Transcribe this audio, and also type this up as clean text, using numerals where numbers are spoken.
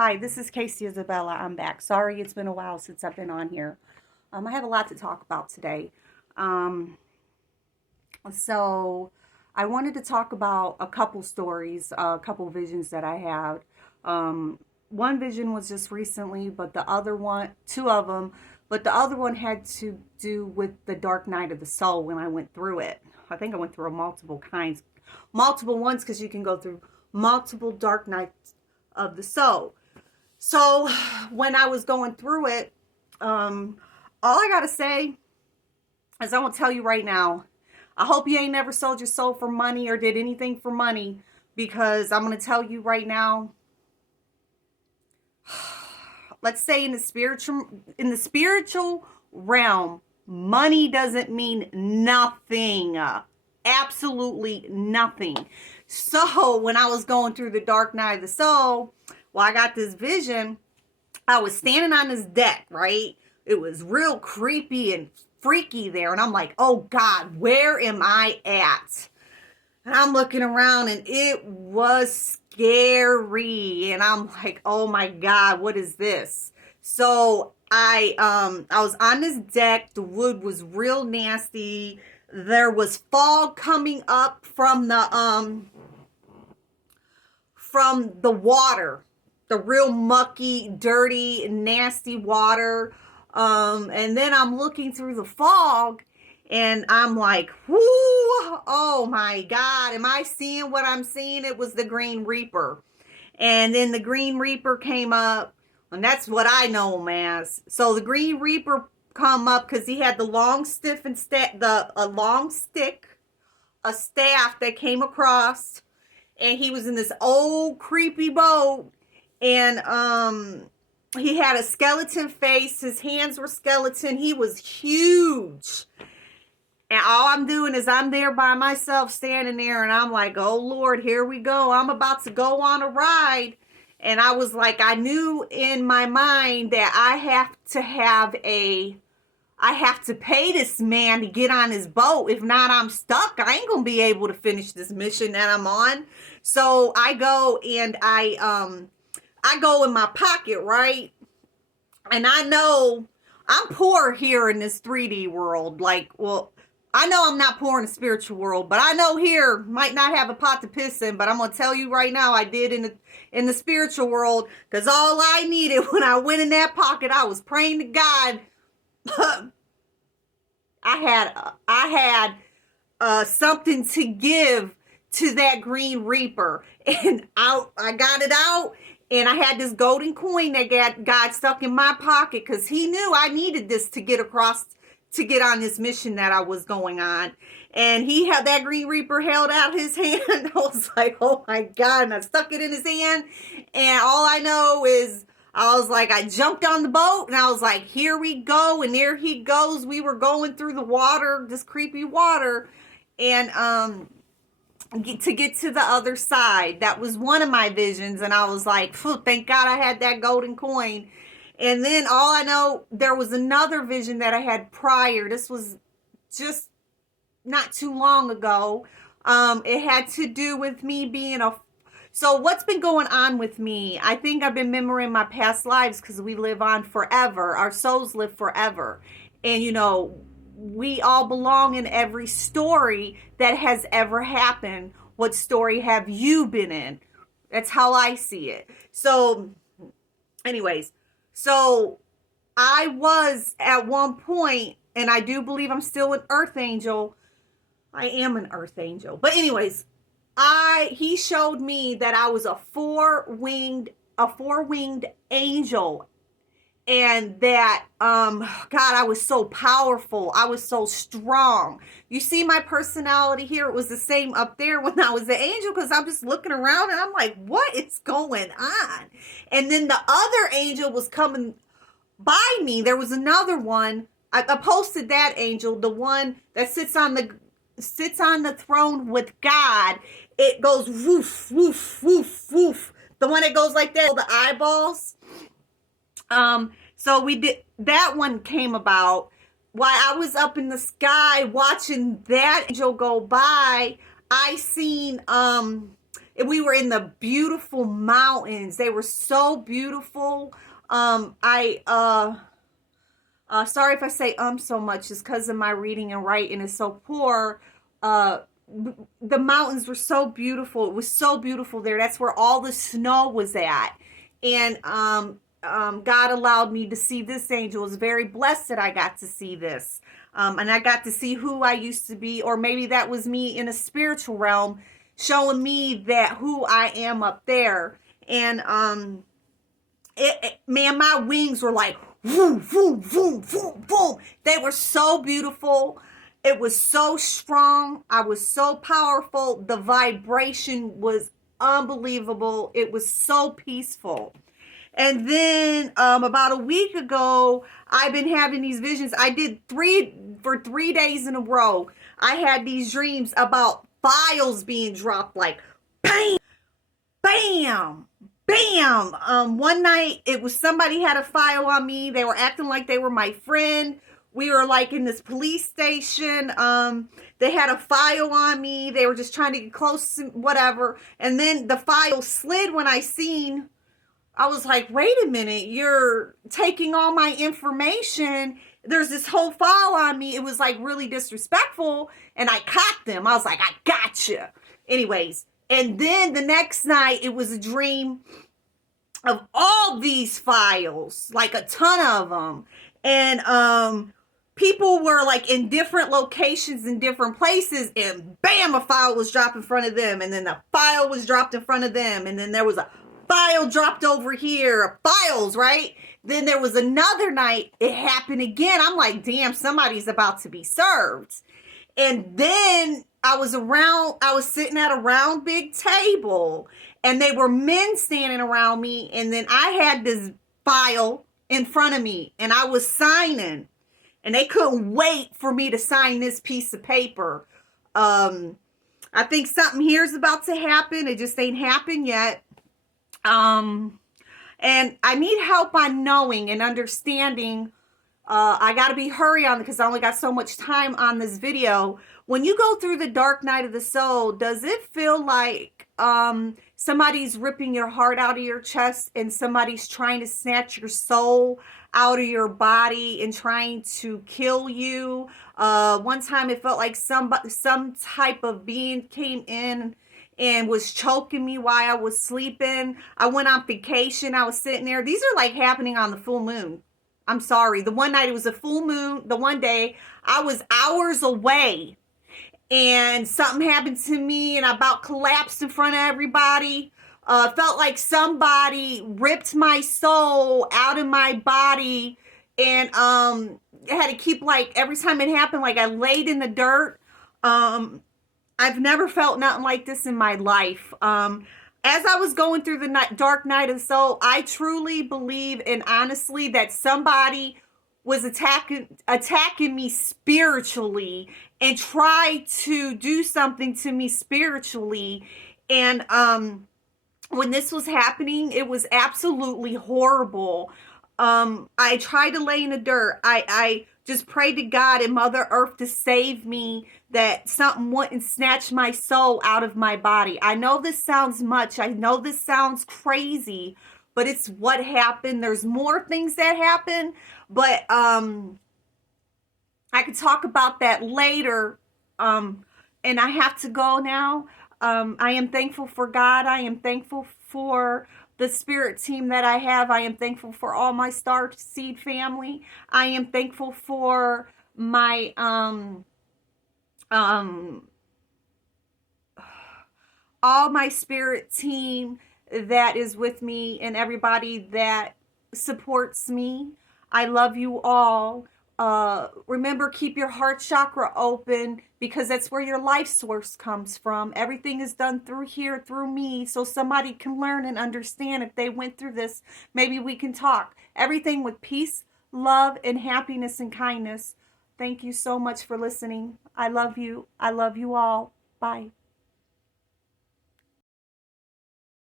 Hi, this is Casey Isabella. I'm back. Sorry, it's been a while since I've been on here. I have a lot to talk about today. Um, so, I wanted to talk about a couple stories, a couple visions that I had. One vision was just recently, but the other one, two of them, but the other one had to do with the dark night of the soul when I went through it. I think I went through multiple kinds, multiple ones, because you can go through multiple dark nights of the soul. So when I was going through it, all I gotta say is I'm gonna tell you right now. I hope you ain't never sold your soul for money or did anything for money, because I'm gonna tell you right now. Let's say in the spiritual realm, money doesn't mean nothing. Absolutely nothing. So when I was going through the dark night of the soul, well, I got this vision. I was standing on this deck, right? It was real creepy and freaky there. And I'm like, oh God, where am I at? And I'm looking around and it was scary. And I'm like, oh my God, what is this? So I was on this deck. The wood was real nasty. There was fog coming up from the water, the real mucky, dirty, nasty water. And then I'm looking through the fog and I'm like, whoo, oh my God, am I seeing what I'm seeing? It was the Green Reaper. And then the Green Reaper came up, and that's what I know him as. So the Green Reaper come up because he had the long stiff and a long stick, a staff that came across, and he was in this old creepy boat, and he had a skeleton face. His hands were skeleton. He was huge. And all I'm doing is I'm there by myself standing there, and I'm like, oh Lord, here we go. I'm about to go on a ride. And I was like, I knew in my mind that I have to pay this man to get on his boat. If not, I'm stuck. I ain't gonna be able to finish this mission that I'm on. So I go and I go in my pocket, right? And I know I'm poor here in this 3D world. Like, well, I know I'm not poor in the spiritual world, but I know here might not have a pot to piss in, but I'm gonna tell you right now, I did in the spiritual world, because all I needed when I went in that pocket, I was praying to God. I had something to give to that Green Reaper, and I got it out, and I had this golden coin that got stuck in my pocket, because he knew I needed this to get across, to get on this mission that I was going on. And he had that Green Reaper held out his hand. I was like, oh my God. And I stuck it in his hand. And all I know is I was like, I jumped on the boat and I was like, here we go. And there he goes. We were going through the water, this creepy water. And to get to the other side. That was one of my visions. And I was like, thank God I had that golden coin. And then all I know, there was another vision that I had prior. This was just not too long ago. It had to do with me being so what's been going on with me? I think I've been remembering my past lives, because we live on forever. Our souls live forever. And we all belong in every story that has ever happened. What story have you been in? That's how I see it. So anyways, so I was at one point, and I do believe I'm still an earth angel. I am an earth angel. But anyways, he showed me that I was a four-winged angel. And that, God, I was so powerful. I was so strong. You see my personality here? It was the same up there when I was the angel, because I'm just looking around and I'm like, what is going on? And then the other angel was coming by me. There was another one. I posted that angel, the one that sits on the throne with God. It goes woof, woof, woof, woof. The one that goes like that, the eyeballs. So we did, that one came about while I was up in the sky watching that angel go by. I seen, we were in the beautiful mountains. They were so beautiful. Sorry if I say so much. It's because of my reading and writing is so poor. The mountains were so beautiful. It was so beautiful there. That's where all the snow was at. And God allowed me to see this angel. I was very blessed that I got to see this. And I got to see who I used to be, or maybe that was me in a spiritual realm, showing me that who I am up there. And man, my wings were like boom, boom, boom, boom, boom. They were so beautiful. It was so strong. I was so powerful. The vibration was unbelievable. It was so peaceful. And then about a week ago, I've been having these visions. I did 3 days in a row. I had these dreams about files being dropped, like bam, bam, bam. One night it was somebody had a file on me. They were acting like they were my friend. We were like in this police station. They had a file on me. They were just trying to get close to whatever. And then the file slid when I was like, wait a minute, you're taking all my information. There's this whole file on me. It was like really disrespectful. And I caught them. I was like, I gotcha. Anyways. And then the next night, it was a dream of all these files, like a ton of them. And people were like in different locations in different places, and bam, a file was dropped in front of them. And then the file was dropped in front of them. And then there was a file dropped over here, files, right? Then there was another night, it happened again. I'm like, damn, somebody's about to be served. And then I was sitting at a round big table, and they were men standing around me. And then I had this file in front of me, and I was signing, and they couldn't wait for me to sign this piece of paper. I think something here is about to happen. It just ain't happened yet. And I need help on knowing and understanding. I got to be hurry on because I only got so much time on this video. When you go through the dark night of the soul, does it feel like somebody's ripping your heart out of your chest and somebody's trying to snatch your soul out of your body and trying to kill you? One time it felt like some type of being came in and was choking me while I was sleeping. I went on vacation. I was sitting there. These are like happening on the full moon. I'm sorry. The one night it was a full moon. The one day I was hours away and something happened to me and I about collapsed in front of everybody. Felt like somebody ripped my soul out of my body, and I had to keep, like, every time it happened, like I laid in the dirt. I've never felt nothing like this in my life. As I was going through the dark night of the soul, I truly believe and honestly that somebody was attacking me spiritually and tried to do something to me spiritually. And when this was happening, it was absolutely horrible. I tried to lay in the dirt. I just prayed to God and Mother Earth to save me, that something wouldn't snatch my soul out of my body. I know this sounds much. I know this sounds crazy, but it's what happened. There's more things that happen, but I could talk about that later. And I have to go now. I am thankful for God. I am thankful for the spirit team that I have. I am thankful for all my Star Seed family. I am thankful for my all my spirit team that is with me and everybody that supports me. I love you all. Remember, keep your heart chakra open, because that's where your life source comes from. Everything is done through here, through me, so somebody can learn and understand. If they went through this, maybe we can talk. Everything with peace, love, and happiness and kindness. Thank you so much for listening. I love you. I love you all. Bye.